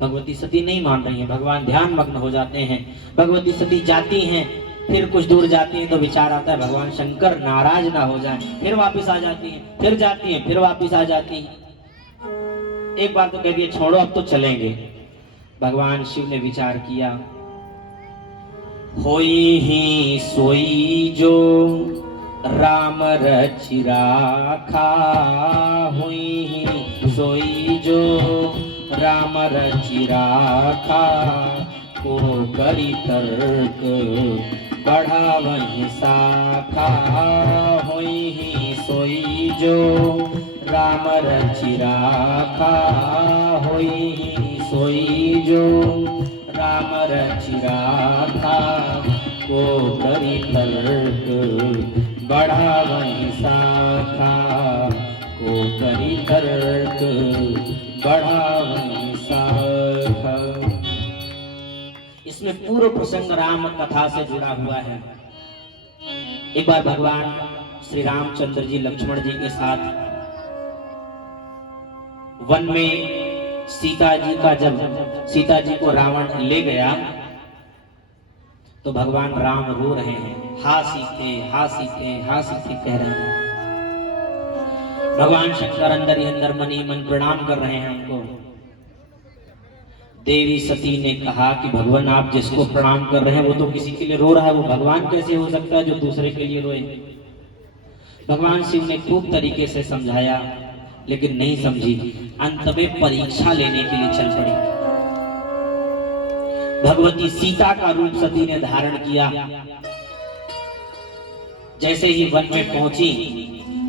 भगवती सती नहीं मान रही है, भगवान ध्यान मग्न हो जाते हैं। भगवती सती जाती हैं, फिर कुछ दूर जाती हैं तो विचार आता है भगवान शंकर नाराज ना हो जाएं, फिर वापस आ जाती हैं, फिर जाती हैं, फिर वापस आ जाती हैं। एक बार तो कह दिया छोड़ो अब तो चलेंगे। भगवान शिव ने विचार किया, होई ही सोई जो राम रचि राखा, हुई ही सोई जो राम रचि राखा, को करी तर्क बढ़ावहि शाखा, हुई ही सोई जो राम रचि राखा, हुई ही सोई जो राम रचिरा था, को करी तर्क बढ़ावई शाखा, को करी तर्क बढ़ावई शाखा। इसमें पूर्व प्रसंग राम कथा से जुड़ा हुआ है। एक बार भगवान श्री रामचंद्र जी लक्ष्मण जी के साथ वन में सीता जी का जब सीता जी को रावण ले गया तो भगवान राम रो रहे हैं, हा सीते हा सीते हा सीते कह रहे हैं। भगवान शंकर अंदर ही अंदर मन ही मन प्रणाम कर रहे हैं उनको। देवी सती ने कहा कि भगवान आप जिसको प्रणाम कर रहे हैं वो तो किसी के लिए रो रहा है, वो भगवान कैसे हो सकता है जो दूसरे के लिए रोए। भगवान शिव ने खूब तरीके से समझाया लेकिन नहीं समझी। अंत में परीक्षा लेने के लिए चल पड़ी। भगवती सीता का रूप सती ने धारण किया। जैसे ही वन में पहुंची,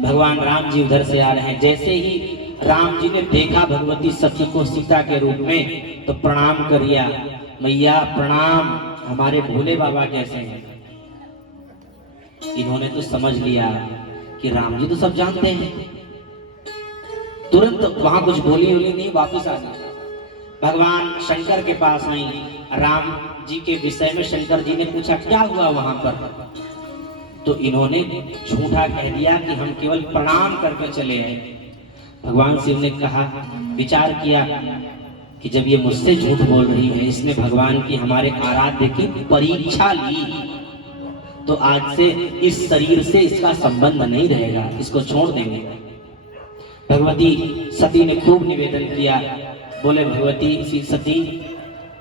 भगवान राम जी उधर से आ रहे हैं। जैसे ही राम जी ने देखा भगवती सती को सीता के रूप में तो प्रणाम करिया, मैया प्रणाम, हमारे भोले बाबा कैसे हैं। इन्होंने तो समझ लिया कि राम जी तो सब जानते हैं। तुरंत वहां कुछ बोली नहीं, वापस आ गई। भगवान शंकर के पास आई। राम जी के विषय में शंकर जी ने पूछा क्या हुआ वहां पर, तो इन्होंने झूठा कह दिया कि हम केवल प्रणाम करके चले आए। भगवान शिव ने कहा, विचार किया कि जब ये मुझसे झूठ बोल रही है, इसने भगवान की हमारे आराध्य की परीक्षा ली, तो आज से इस शरीर से इसका संबंध नहीं रहेगा, इसको छोड़ देंगे। भगवती सती ने खूब निवेदन किया। बोले भगवती सती,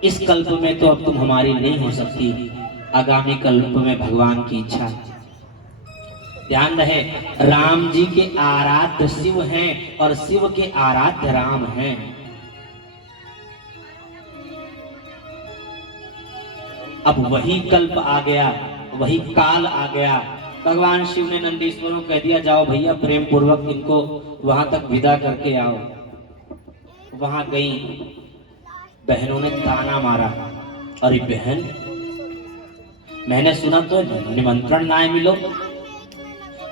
इस कल्प में तो अब तुम हमारी नहीं हो सकती, आगामी कल्प में भगवान की इच्छा। ध्यान रहे, राम जी के आराध्य शिव हैं और शिव के आराध्य राम हैं। अब वही कल्प आ गया, वही काल आ गया। भगवान शिव ने नंदीश्वरों कह दिया, जाओ भैया प्रेम पूर्वक इनको वहां तक विदा करके आओ। वहां गई, बहनों ने ताना मारा, अरे बहन मैंने सुना तो निमंत्रण ना मिलो।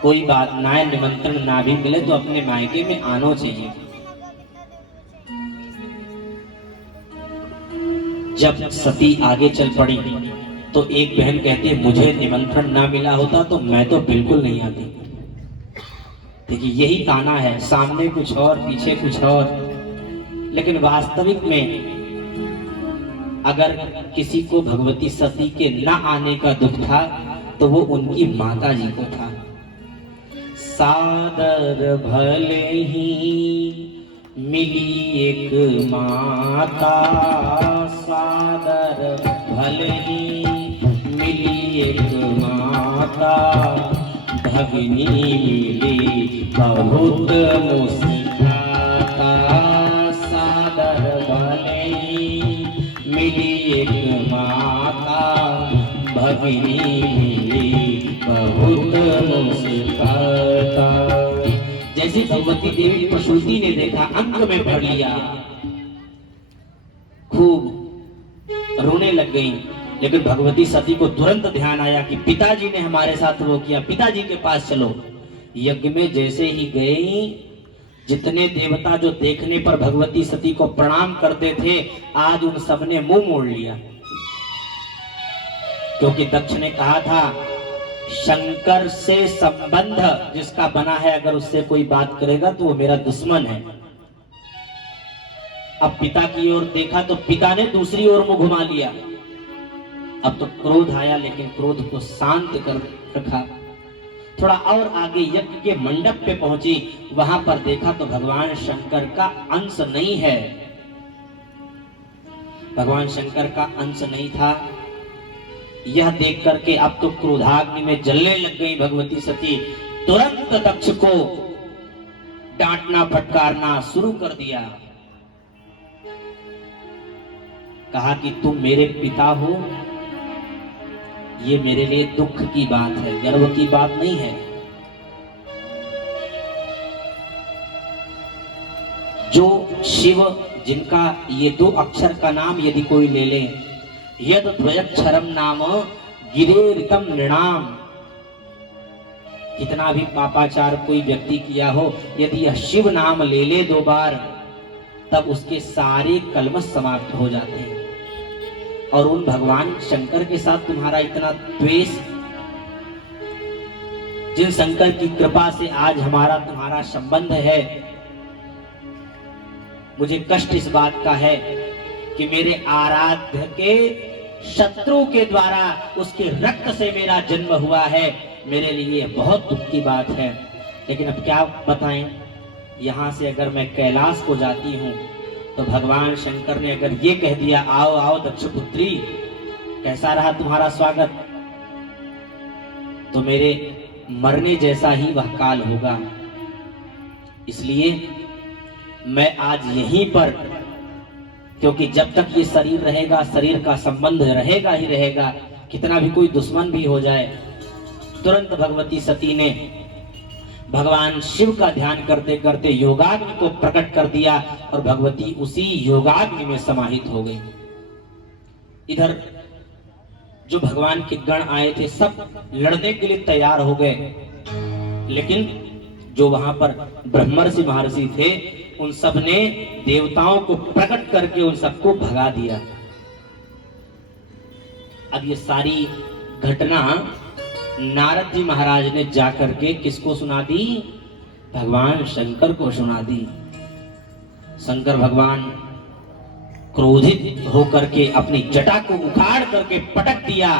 कोई बात ना है, निमंत्रण ना भी मिले तो अपने मायके में आना चाहिए। जब सती आगे चल पड़ी तो एक बहन कहती है, मुझे निमंत्रण ना मिला होता तो मैं तो बिल्कुल नहीं आती। देखिए यही ताना है, सामने कुछ और पीछे कुछ और। लेकिन वास्तविक में अगर किसी को भगवती सती के न आने का दुख था तो वो उनकी माता जी को था। सादर भले ही मिली एक माता, सादर भले ही मिली एक माता, भगिनी मिली बहुत मुस्काता। सादर भले ही मिली एक माता, भगिनी मिली बहुत मुस्काता। जैसे भगवती देवी प्रसूति ने देखा, अंक में भर लिया, खूब रोने लग गई। लेकिन भगवती सती को तुरंत ध्यान आया कि पिताजी ने हमारे साथ वो किया, पिताजी के पास चलो। यज्ञ में जैसे ही गई, जितने देवता जो देखने पर भगवती सती को प्रणाम करते थे, आज उन सब ने मुंह मोड़ लिया। क्योंकि दक्ष ने कहा था, शंकर से संबंध जिसका बना है, अगर उससे कोई बात करेगा तो वो मेरा दुश्मन है। अब पिता की ओर देखा तो पिता ने दूसरी ओर मुंह घुमा लिया। अब तो क्रोध आया, लेकिन क्रोध को शांत कर रखा। थोड़ा और आगे यज्ञ के मंडप पे पहुंची, वहां पर देखा तो भगवान शंकर का अंश नहीं है। भगवान शंकर का अंश नहीं था। यह देख करके अब तो क्रोधाग्नि में जलने लग गई भगवती सती। तुरंत दक्ष को डांटना फटकारना शुरू कर दिया। कहा कि तुम मेरे पिता हो, ये मेरे लिए दुख की बात है, गर्व की बात नहीं है। जो शिव जिनका ये 2 अक्षर का नाम यदि कोई ले ले, यद द्वयक्षरम नाम गिरेरितम नृणाम, कितना भी पापाचार कोई व्यक्ति किया हो, यदि यह शिव नाम ले ले 2 बार, तब उसके सारे कलमश समाप्त हो जाते हैं। और उन भगवान शंकर के साथ तुम्हारा इतना द्वेष, जिन शंकर की कृपा से आज हमारा तुम्हारा संबंध है, मुझे कष्ट इस बात का है कि मेरे आराध्य के शत्रु के द्वारा उसके रक्त से मेरा जन्म हुआ है। मेरे लिए बहुत दुख की बात है। लेकिन अब क्या बताएं, यहां से अगर मैं कैलाश को जाती हूं तो भगवान शंकर ने अगर ये कह दिया, आओ आओ दक्षपुत्री, कैसा रहा तुम्हारा स्वागत, तो मेरे मरने जैसा ही वह काल होगा। इसलिए मैं आज यहीं पर, क्योंकि जब तक ये शरीर रहेगा, शरीर का संबंध रहेगा ही रहेगा, कितना भी कोई दुश्मन भी हो जाए, तुरंत भगवती सती ने भगवान शिव का ध्यान करते करते योगाग्नि को प्रकट कर दिया और भगवती उसी योगाग्नि में समाहित हो गई। इधर जो भगवान के गण आए थे सब लड़ने के लिए तैयार हो गए, लेकिन जो वहां पर ब्रह्मर्षि महर्षि थे, उन सब ने देवताओं को प्रकट करके उन सबको भगा दिया। अब ये सारी घटना नारद जी महाराज ने जाकर के किसको सुना दी? भगवान शंकर को सुना दी। शंकर भगवान क्रोधित होकर के अपनी जटा को उखाड़ करके पटक दिया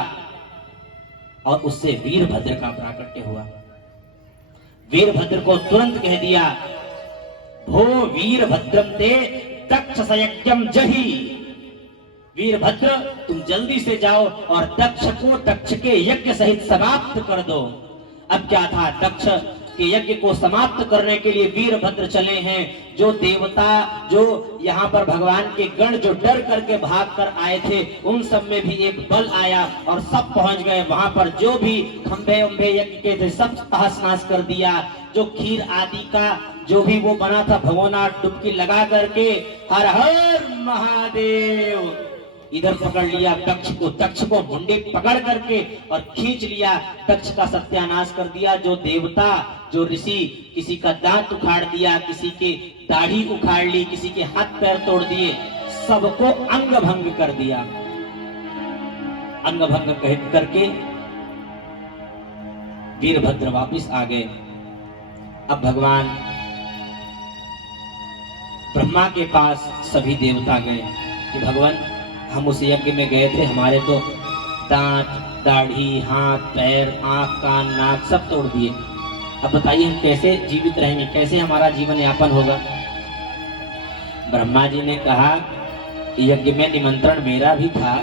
और उससे वीरभद्र का प्राकट्य हुआ। वीरभद्र को तुरंत कह दिया, भो वीरभद्रम ते दक्ष सयज्ञम जही। वीरभद्र तुम जल्दी से जाओ और दक्ष को दक्ष के यज्ञ सहित समाप्त कर दो। अब क्या था, दक्ष के यज्ञ को समाप्त करने के लिए वीरभद्र चले हैं। जो देवता, जो यहाँ पर भगवान के गण जो डर करके भाग कर आए थे, उन सब में भी एक बल आया और सब पहुंच गए वहां पर। जो भी खंभे उम्भे यज्ञ के थे सब तहस नहस कर दिया। जो खीर आदि का जो भी वो बना था, भगोना डुबकी लगा करके हर हर महादेव इधर पकड़ लिया दक्ष को मुंडे पकड़ करके और खींच लिया। दक्ष का सत्यानाश कर दिया। जो देवता, जो ऋषि, किसी का दांत उखाड़ दिया, किसी के दाढ़ी उखाड़ ली, किसी के हाथ पैर तोड़ दिए, सबको अंग भंग कर दिया। अंग भंग करके वीरभद्र वापिस आ गए। अब भगवान ब्रह्मा के पास सभी देवता गए कि भगवान, हम उस यज्ञ में गए थे, हमारे तो दांत, दाढ़ी, हाथ, पैर, आंख, कान, नाक सब तोड़ दिए। अब बताइए हम कैसे जीवित रहेंगे, कैसे हमारा जीवन यापन होगा? ब्रह्मा जी ने कहा, यज्ञ में निमंत्रण मेरा भी था,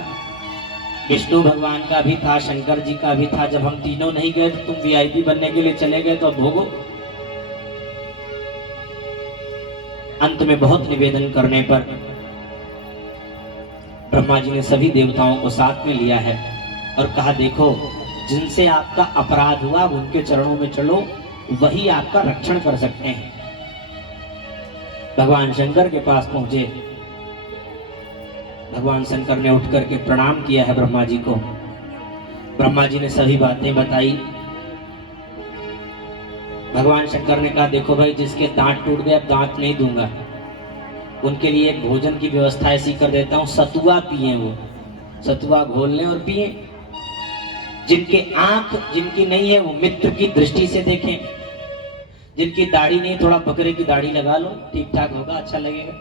विष्णु भगवान का भी था, शंकर जी का भी था। जब हम तीनों नहीं गए तो तुम वीआईपी बनने के लिए चले गए, तो भोगो। अंत में बहुत निवेदन करने पर ब्रह्मा जी ने सभी देवताओं को साथ में लिया है और कहा, देखो जिनसे आपका अपराध हुआ उनके चरणों में चलो, वही आपका रक्षण कर सकते हैं। भगवान शंकर के पास पहुंचे। भगवान शंकर ने उठ करके प्रणाम किया है ब्रह्मा जी को। ब्रह्मा जी ने सभी बातें बताई। भगवान शंकर ने कहा, देखो भाई, जिसके दांत टूट गए अब दांत नहीं दूंगा, उनके लिए एक भोजन की व्यवस्था ऐसी कर देता हूं, सतुआ पिए, वो सतुआ घोल लें और पिए। जिनके आंख जिनकी नहीं है वो मित्र की दृष्टि से देखें, जिनकी दाढ़ी नहीं, थोड़ा बकरे की दाढ़ी लगा लो, ठीक ठाक होगा, अच्छा लगेगा।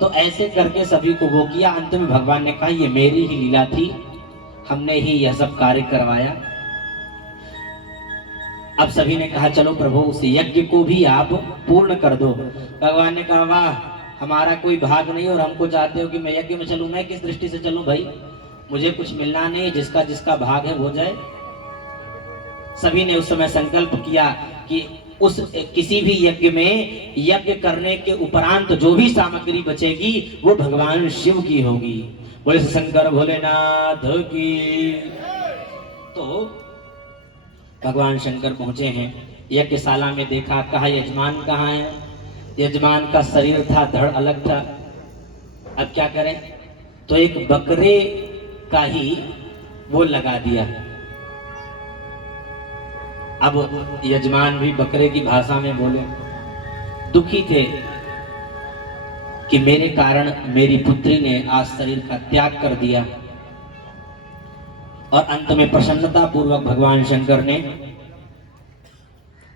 तो ऐसे करके सभी को वो किया। अंत में भगवान ने कहा, ये मेरी ही लीला थी, हमने ही यह सब कार्य करवाया। अब सभी ने कहा, चलो प्रभु उस यज्ञ को भी आप पूर्ण कर दो। भगवान ने कहा, वाह, हमारा कोई भाग नहीं और हमको चाहते हो कि मैं यज्ञ में चलूं? मैं किस दृष्टि से चलूं भाई, मुझे कुछ मिलना नहीं, जिसका जिसका भाग है हो जाए। सभी ने उस समय संकल्प किया कि उस किसी भी यज्ञ में यज्ञ करने के उपरांत जो भी सामग्री बचेगी वो भगवान शिव की होगी। बोले शंकर भोलेनाथ की। तो भगवान शंकर पहुंचे हैं। यज्ञशाला में देखा, कहा यजमान कहाँ है? यजमान का शरीर था, धड़ अलग था। अब क्या करें, तो एक बकरे का ही वो लगा दिया। अब यजमान भी बकरे की भाषा में बोले, दुखी थे कि मेरे कारण मेरी पुत्री ने आज शरीर का त्याग कर दिया। और अंत में प्रसन्नता पूर्वक भगवान शंकर ने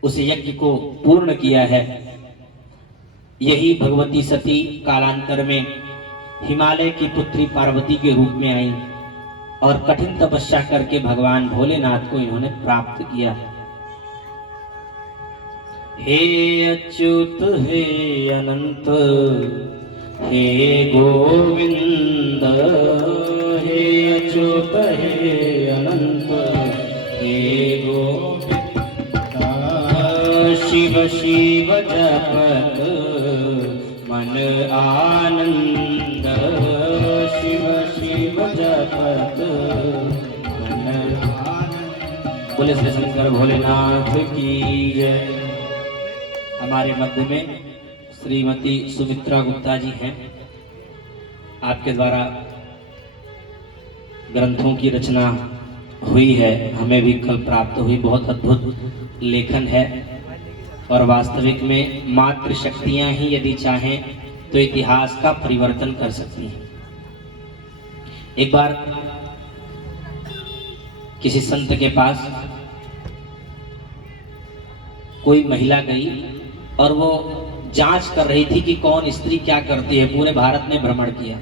उस यज्ञ को पूर्ण किया है। यही भगवती सती कालांतर में हिमालय की पुत्री पार्वती के रूप में आई और कठिन तपस्या करके भगवान भोलेनाथ को इन्होंने प्राप्त किया। हे अच्युत हे अनंत हे गोविंद, हे अच्युत हे अनंत हे गोविंद, शिव शिव जपत मन आनंद, शिव शिव जपत मन आनंद। बोले श्री शंकर भोलेनाथ की जय। हमारे मध्य में श्रीमती सुमित्रा गुप्ता जी हैं। आपके द्वारा ग्रंथों की रचना हुई है, हमें भी कल प्राप्त हुई। बहुत अद्भुत लेखन है और वास्तविक में मात्र शक्तियां ही यदि चाहें तो इतिहास का परिवर्तन कर सकती हैं। एक बार किसी संत के पास कोई महिला गई और वो जांच कर रही थी कि कौन स्त्री क्या करती है। पूरे भारत में भ्रमण किया,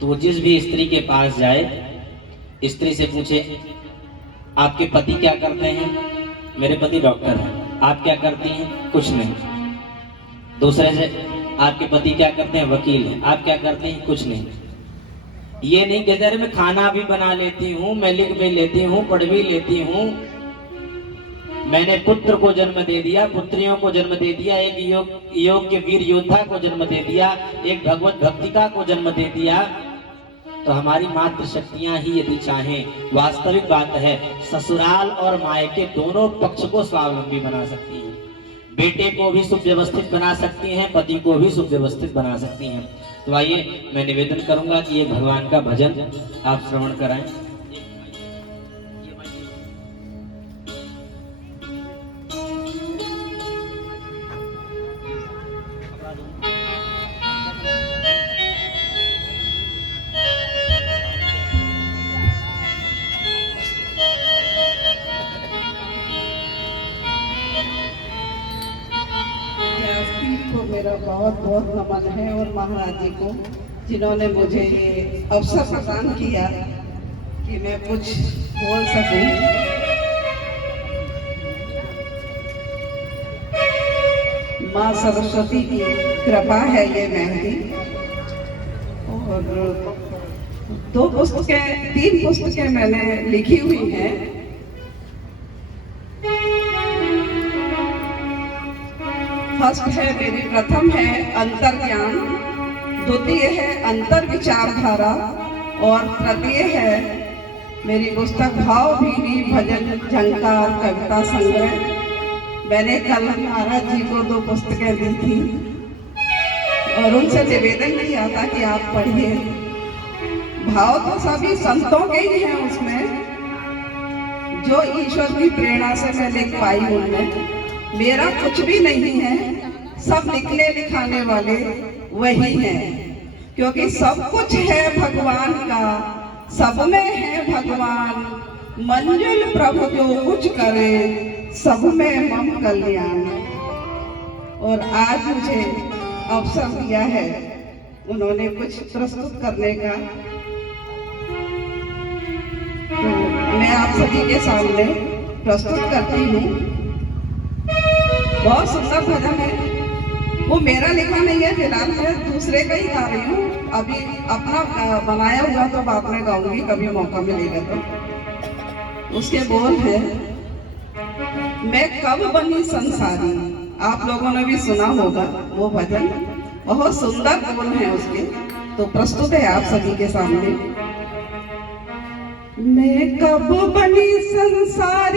तो वो जिस भी स्त्री के पास जाए, स्त्री से पूछे आपके पति क्या करते हैं? मेरे पति डॉक्टर हैं। आप क्या करती हैं? कुछ नहीं। दूसरे से आपके पति क्या करते हैं? वकील हैं। आप क्या करते हैं? कुछ नहीं। ये नहीं कहते अरे मैं खाना भी बना लेती हूँ, मैं लिख भी लेती हूँ, पढ़ भी लेती हूँ, मैंने पुत्र को जन्म दे दिया, पुत्रियों को जन्म दे दिया, एक योग के वीर योद्धा को जन्म दे दिया, एक भगवत भक्तिका को जन्म दे दिया। तो हमारी मात्र शक्तियां ही यदि चाहें, वास्तविक बात है, ससुराल और मायके दोनों पक्ष को स्वावलंबी बना सकती हैं। बेटे को भी सुव्यवस्थित बना सकती हैं, पति को भी सुव्यवस्थित बना सकती हैं। तो आइए मैं निवेदन करूंगा कि ये भगवान का भजन आप श्रवण कराएं। मेरा बहुत बहुत नमन है और महाराज जी को, जिन्होंने मुझे ये अवसर प्रदान किया कि मैं कुछ बोल सकूं। माँ सरस्वती की कृपा है ये मेहंदी। और 3 पुस्तकें मैंने लिखी हुई हैं। फर्स्ट है मेरी, प्रथम है अंतर्ज्ञान, द्वितीय है अंतर विचारधारा और तृतीय है मेरी पुस्तक भावभीनी भजन झंकार कविता संग्रह। मैंने कल महाराज जी को 2 पुस्तकें दी थी और उनसे निवेदन किया था कि आप पढ़िए। भाव तो सभी संतों के ही हैं उसमें, जो ईश्वर की प्रेरणा से मैं लिख पाई उनमें। मेरा कुछ भी नहीं है, सब लिखने लिखाने वाले वही हैं, क्योंकि सब कुछ है भगवान का, सब में है भगवान। मंजुल प्रभु जो कुछ करे, सब में मम कल्याण। और आज मुझे अवसर दिया है उन्होंने कुछ प्रस्तुत करने का, तो मैं आप सभी के सामने प्रस्तुत करती हूँ। बहुत सुंदर भजन है, वो मेरा लिखा नहीं है, फिलहाल मैं दूसरे का ही गा रही हूँ। अभी अपना बनाया हुआ तो बाद में गाऊंगी, कभी मौका मिलेगा तो। उसके बोल है, मैं कब बनी संसारी। आप लोगों ने भी सुना होगा वो भजन, बहुत सुंदर बोल है उसके, तो प्रस्तुत है आप सभी के सामने। मैं कब बनी संसारी,